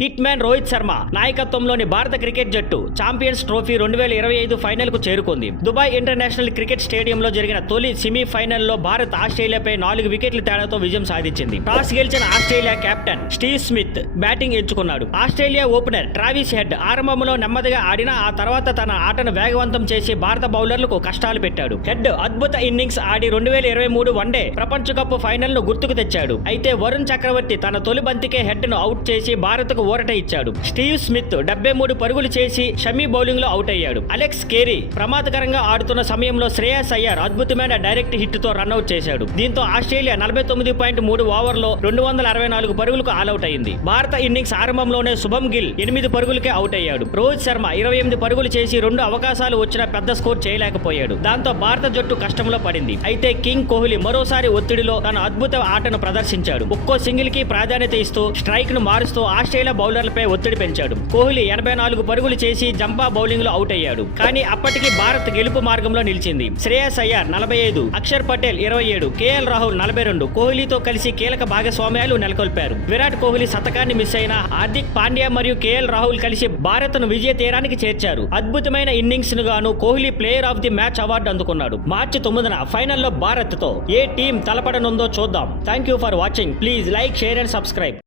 Hit man Rohit Sharma నాయకత్వంలోని భారత cricket జట్టు ఛాంపియన్స్ ట్రోఫీ 2025 ఫైనల్ కు చేరుకుంది. దుబాయ్ ఇంటర్నేషనల్ క్రికెట్ స్టేడియంలో జరిగిన తొలి సెమీఫైనల్లో భారత్ ఆస్ట్రేలియాపై 4 వికెట్ల తేడాతో విజయం సాధించింది. టాస్ గెలిచిన Australia captain Steve Smith batting ఎంచుకున్నాడు. ఆస్ట్రేలియా ఓపెనర్ ట్రావిస్ హెడ్ ఆరంభంలో నెమ్మదిగా ఆడినా ఆ తర్వాత తన ఆటను వేగవంతం చేసి భారత బౌలర్లకు కష్టాలు పెట్టాడు. హెడ్ అద్భుత ఇన్నింగ్స్ ఆడి 2023 వన్డే ప్రపంచ కప్ ఫైనల్ ను గుర్తుకు తెచ్చాడు. అయితే వరుణ్ చక్రవర్తి తన తొలి బంతికే హెడ్ ను అవుట్ చేసి భారత్ ఊరట ఇచ్చాడు. స్టీవ్ స్మిత్ 73 పరుగులు చేసి షమీ బౌలింగ్ లో అవుట్ అయ్యాడు. అలెక్స్ కేరీ ప్రమాదకరంగా ఆడుతున్న సమయంలో శ్రేయస్ అయ్యర్ అద్భుతమైన డైరెక్ట్ హిట్ తో రన్అట్ చేశాడు. దీంతో ఆస్ట్రేలియా 49.3 ఓవర్లో 264 పరుగులకు ఆల్అౌట్ అయింది. భారత ఇన్నింగ్స్ ఆరంభంలోనే శుభం గిల్ 8 పరుగులకే అవుట్ అయ్యాడు. రోహిత్ శర్మ 28 పరుగులు చేసి 2 అవకాశాలు వచ్చినా పెద్ద స్కోర్ చేయలేకపోయాడు. దాంతో భారత జట్టు కష్టంలో పడింది. అయితే కింగ్ కోహ్లీ మరోసారి ఒత్తిడిలో తన అద్భుత ఆటను ప్రదర్శించాడు. ఒక్కో సింగిల్ కి ప్రాధాన్యత ఇస్తూ స్ట్రైక్ ను మారుస్తూ ఆస్ట్రేలియా బౌలర్లపై ఒత్తిడి పెంచాడు. కోహ్లీ 84 పరుగులు చేసి జంపా బౌలింగ్ లో అవుట్ అయ్యాడు. కానీ అప్పటికి భారత్ గెలుపు మార్గంలో నిలిచింది. శ్రేయస్ అయ్యర్ 45, అక్షర్ పటేల్ 27, కేఎల్ రాహుల్ 42 కోహ్లీతో కలిసి కీలక భాగస్వామ్యాలు నెలకొల్పారు. విరాట్ కోహ్లీ శతకాన్ని మిస్ అయిన హార్దిక్ పాండ్యా మరియు కేఎల్ రాహుల్ కలిసి భారత్ను విజయ తీరానికి చేర్చారు. అద్భుతమైన ఇన్నింగ్స్ ను గాను Kohli player of the match award అందుకున్నాడు. మార్చి 9న ఫైనల్లో భారత్ తో ఏ టీం తలపడనుందో చూద్దాం. Thank you for watching. Please like, share and subscribe.